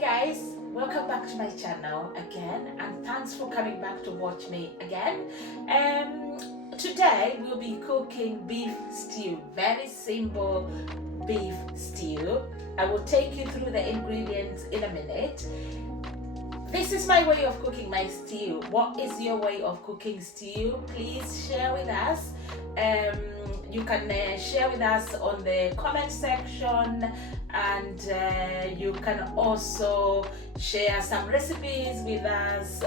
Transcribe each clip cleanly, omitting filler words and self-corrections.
Guys, welcome back to my channel again, and thanks for coming back to watch me again. Today we'll be cooking beef stew, very simple beef stew. I will take you through the ingredients in a minute. This is my way of cooking my stew. What is your way of cooking stew? Please share with us. You can share with us on the comment section, and you can also share some recipes with us.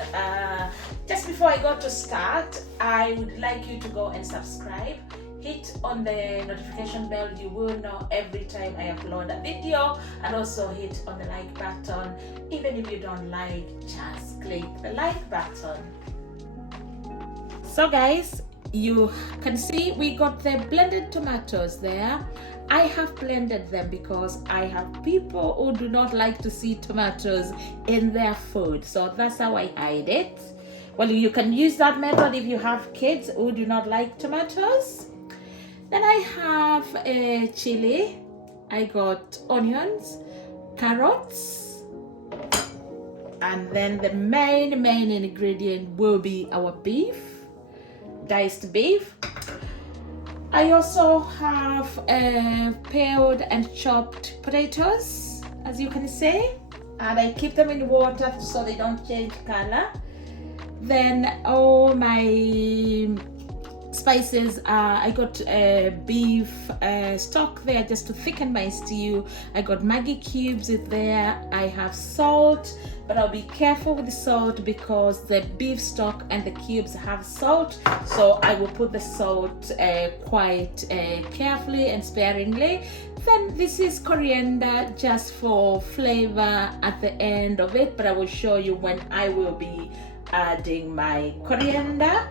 Just before I go to start, I would like you to go and subscribe. Hit on the notification bell. You will know every time I upload a video, and also hit on the like button. Even if you don't like, just click the like button. So guys, you can see we got the blended tomatoes there. I have blended them because I have people who do not like to see tomatoes in their food, so that's how I hide it. Well, you can use that method if you have kids who do not like tomatoes. Then I have a chili, I got onions, carrots, and then the main ingredient will be our beef, diced beef. I also have peeled and chopped potatoes, as you can see, and I keep them in water so they don't change color. Then all my spices, I got beef stock there just to thicken my stew. I got Maggi cubes in there. I have salt, but I'll be careful with the salt because the beef stock and the cubes have salt, so I will put the salt quite carefully and sparingly. Then this is coriander, just for flavor at the end of it, but I will show you when I will be adding my coriander.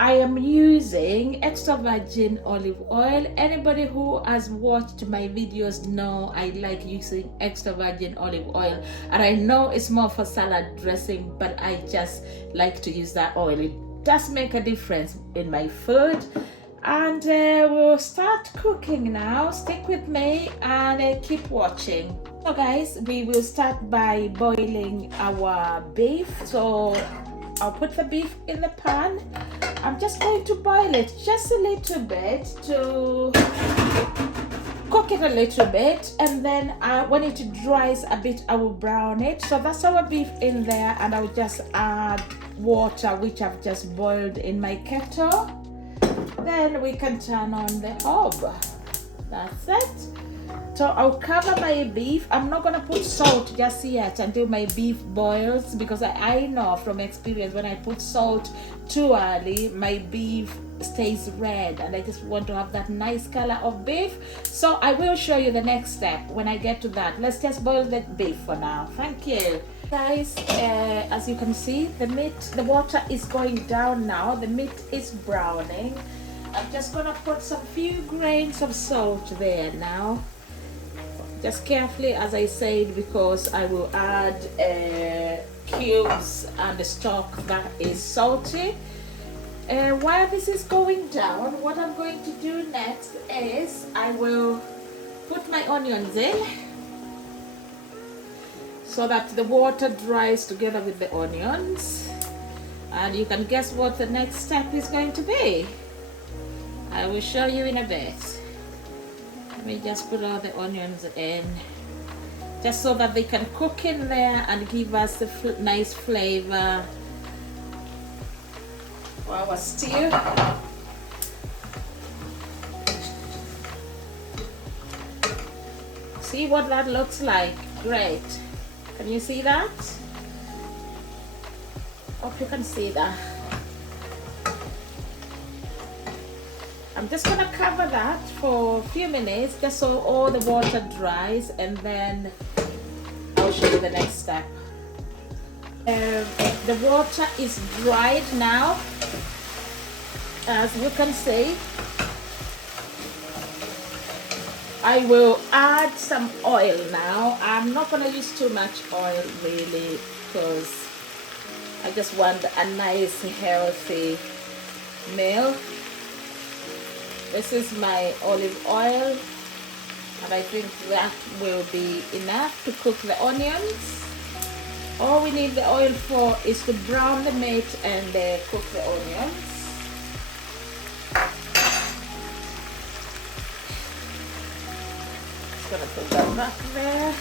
I am using extra virgin olive oil. Anybody who has watched my videos know I like using extra virgin olive oil, and I know it's more for salad dressing, but I just like to use that oil. It does make a difference in my food. And we'll start cooking now. Stick with me and keep watching. So guys, we will start by boiling our beef. So I'll put the beef in the pan. I'm just going to boil it just a little bit to cook it a little bit, and then when it dries a bit, I will brown it. So that's our beef in there, and I'll just add water, which I've just boiled in my kettle. Then we can turn on the hob. That's it. So I'll cover my beef. I'm not gonna put salt just yet until my beef boils, because I know from experience when I put salt too early, my beef stays red, and I just want to have that nice color of beef. So I will show you the next step when I get to that. Let's just boil the beef for now. Thank you. Guys, as you can see, the water is going down now. The meat is browning. I'm just gonna put some few grains of salt there now. Just carefully, as I said, because I will add cubes and the stock that is salty. While this is going down, what I'm going to do next is I will put my onions in so that the water dries together with the onions. And you can guess what the next step is going to be. I will show you in a bit. Let me just put all the onions in, just so that they can cook in there and give us the nice flavor for our stew. See what that looks like? Great. Can you see that? Hope you can see that. I'm just gonna cover that for a few minutes just so all the water dries, and then I'll show you the next step. The water is dried now, as you can see. I will add some oil now. I'm not gonna use too much oil really, because I just want a nice healthy meal. This is my olive oil, and I think that will be enough to cook the onions. All we need the oil for is to brown the meat and cook the onions. Just gonna put that back there.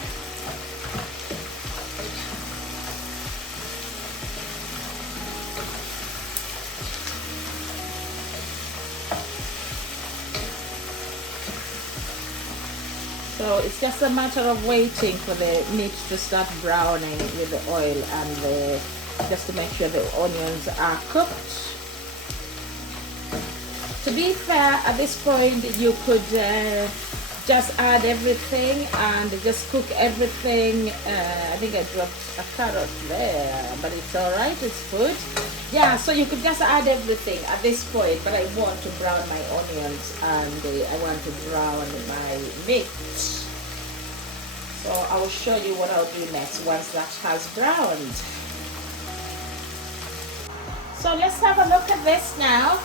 So it's just a matter of waiting for the meat to start browning with the oil and just to make sure the onions are cooked. To be fair, at this point you could just add everything and just cook everything. I think I dropped a carrot there, but it's alright, it's food. Yeah, so you could just add everything at this point, but I want to brown my onions and I want to brown my meat. So I will show you what I'll do next once that has browned. So let's have a look at this now.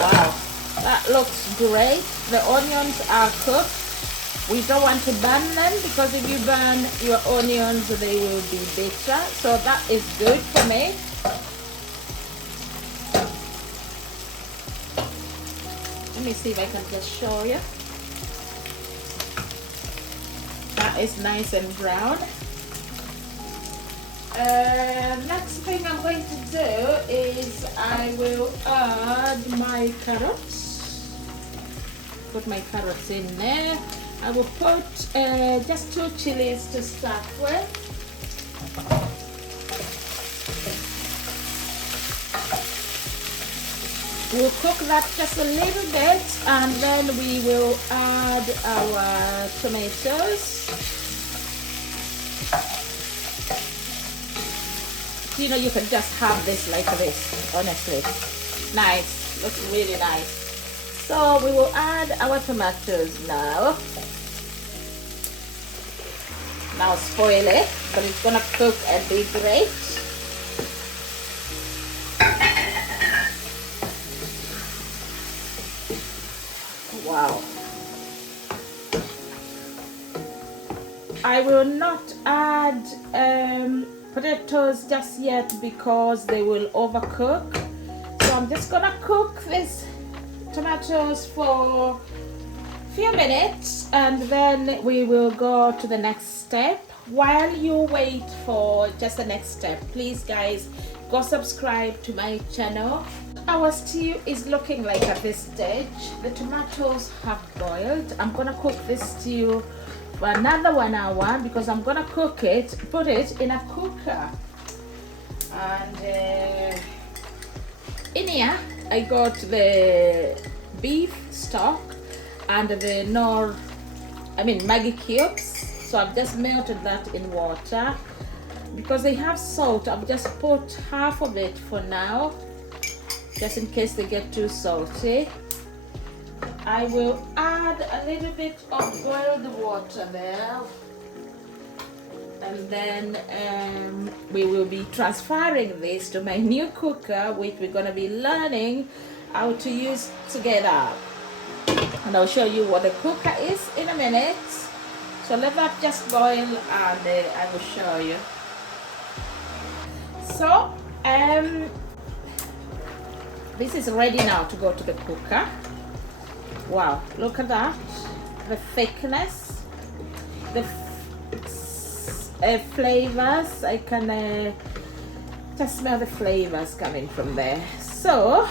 Wow, that looks great. The onions are cooked. We don't want to burn them because if you burn your onions, they will be bitter. So that is good for me. Let me see if I can just show you. That is nice and brown. Next thing I'm going to do is I will add my carrots. Put my carrots in there. I will put just 2 chilies to start with. We'll cook that just a little bit and then we will add our tomatoes. You know, you can just have this like this, honestly. Nice, looks really nice. So we will add our tomatoes now. Now spoil it, but it's gonna cook and be great. Wow. I will not add potatoes just yet because they will overcook. So I'm just gonna cook these tomatoes for a few minutes and then we will go to the next step. While you wait for just the next step, please guys, go subscribe to my channel. Our stew is looking like at this stage. The tomatoes have boiled. I'm gonna cook this stew for another 1 hour because I'm gonna cook it, put it in a cooker. And in here I got the beef stock and the Maggi cubes. So I've just melted that in water. Because they have salt, I've just put half of it for now, just in case they get too salty. I will add a little bit of boiled water there. And then we will be transferring this to my new cooker, which we're going to be learning how to use together. And I'll show you what the cooker is in a minute. So let that just boil and I will show you. So this is ready now to go to the cooker. Wow, look at that, the thickness, the flavors. I can just smell the flavors coming from there. So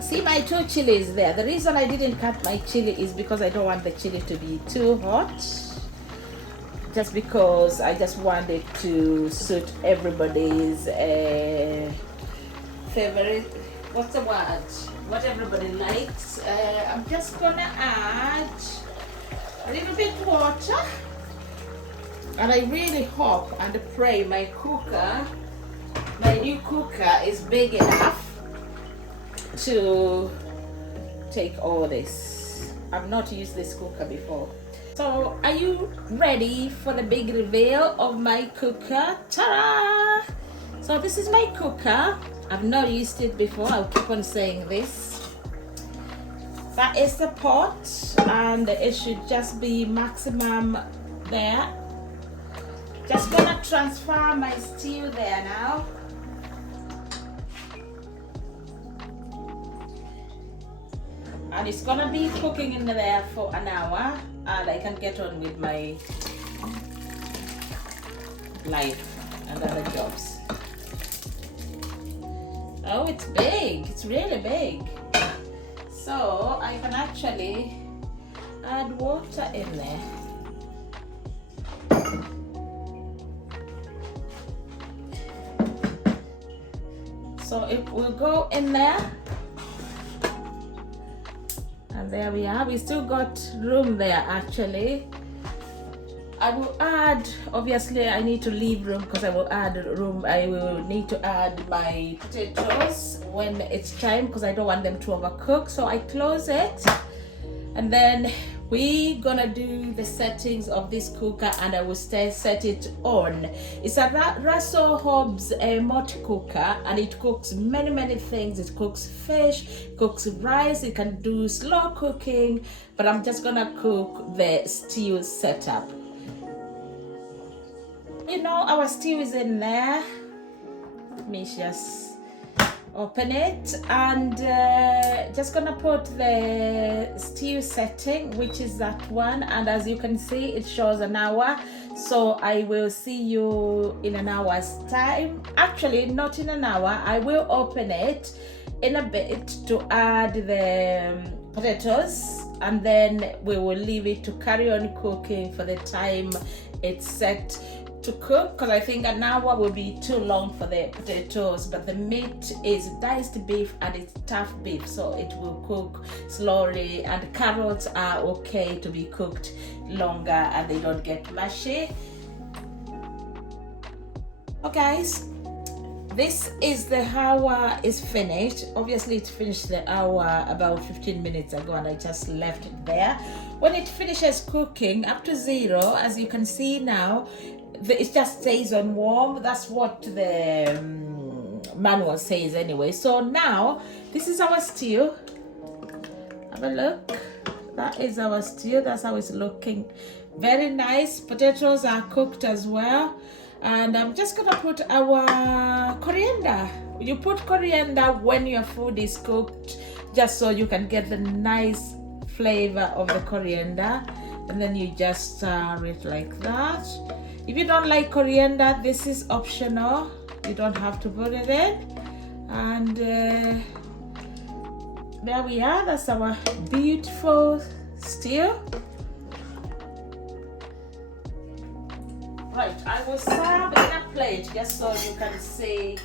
see my 2 chilies there. The reason I didn't cut my chili is because I don't want the chili to be too hot, just because I just want it to suit everybody's favorite, what's the word, what everybody likes. I'm just gonna add a little bit water, and I really hope and pray my new cooker is big enough to take all this. I've not used this cooker before. So are you ready for the big reveal of my cooker? Ta-da! So this is my cooker. I've not used it before. I'll keep on saying this. That is the pot, and it should just be maximum there. Just gonna transfer my stew there now. And it's gonna be cooking in there for an hour, and I can get on with my life and other jobs. Oh, it's big. It's really big. So I can actually add water in there. So it will go in there. And there we are. We still got room there actually. I will add, obviously I need to leave room because I will add room. I will need to add my potatoes when it's time because I don't want them to overcook. So I close it, and then we gonna do the settings of this cooker, and I will set it on. It's a Russell Hobbs multi cooker, and it cooks many things. It cooks fish, cooks rice, it can do slow cooking, but I'm just gonna cook the stew setup. You know, our stew is in there. Let me just open it, and just gonna put the stew setting, which is that one, and as you can see it shows an hour. So I will see you in an hour's time. Actually, not in an hour. I will open it in a bit to add the potatoes, and then we will leave it to carry on cooking for the time it's set to cook, because I think an hour will be too long for the potatoes, but the meat is diced beef and it's tough beef, so it will cook slowly, and the carrots are okay to be cooked longer and they don't get mushy. Okay guys, this is the hour is finished. Obviously it finished the hour about 15 minutes ago, and I just left it there. When it finishes cooking up to 0, as you can see now, it just stays on warm. That's what the manual says anyway. So now this is our stew. Have a look. That is our stew. That's how it's looking. Very nice. Potatoes are cooked as well. And I'm just gonna put our coriander. You put coriander when your food is cooked, just so you can get the nice flavor of the coriander, and then you just stir it like that. If you don't like coriander, this is optional. You don't have to put it in. And there we are. That's our beautiful stew. Right, I will serve in a plate just so you can see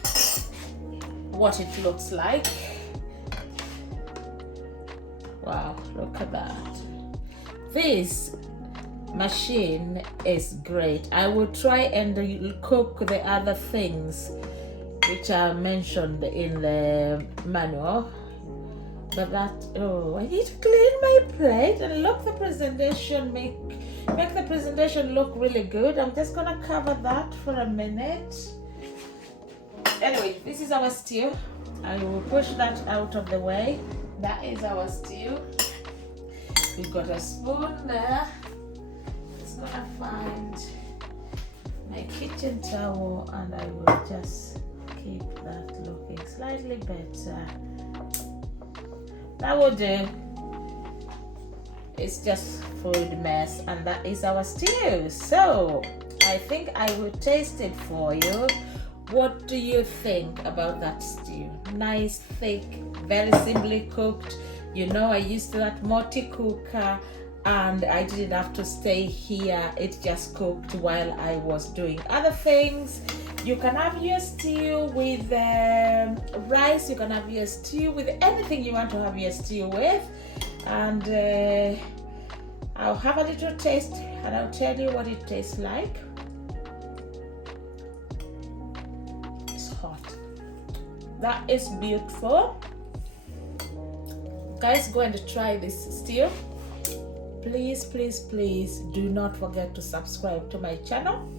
what it looks like. Wow, look at that. This machine is great. I will try and cook the other things which are mentioned in the manual, but that, oh, I need to clean my plate, and look, the presentation make the presentation look really good. I'm just gonna cover that for a minute. Anyway, this is our stew. I will push that out of the way. That is our stew. We've got a spoon there. Just gonna find my kitchen towel, and I will just keep that looking slightly better. That will do. It's just food mess, and that is our stew. So I think I will taste it for you. What do you think about that stew? Nice, thick, very simply cooked. You know, I used that multi cooker, and I didn't have to stay here. It just cooked while I was doing other things. You can have your stew with rice. You can have your stew with anything you want to have your stew with. And I'll have a little taste, and I'll tell you what it tastes like. It's hot. That is beautiful. Guys, go and try this stew. Please do not forget to subscribe to my channel.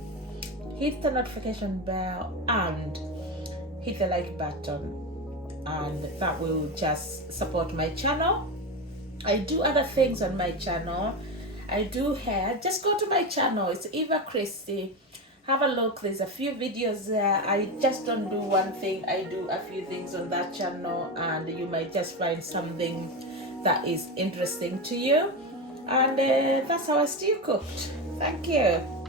Hit the notification bell and hit the like button, and that will just support my channel. I do other things on my channel. I do hair. Just go to my channel. It's Eva Christie, have a look. There's a few videos there. I just don't do one thing, I do a few things on that channel, and you might just find something that is interesting to you. And that's how I still cooked. Thank you.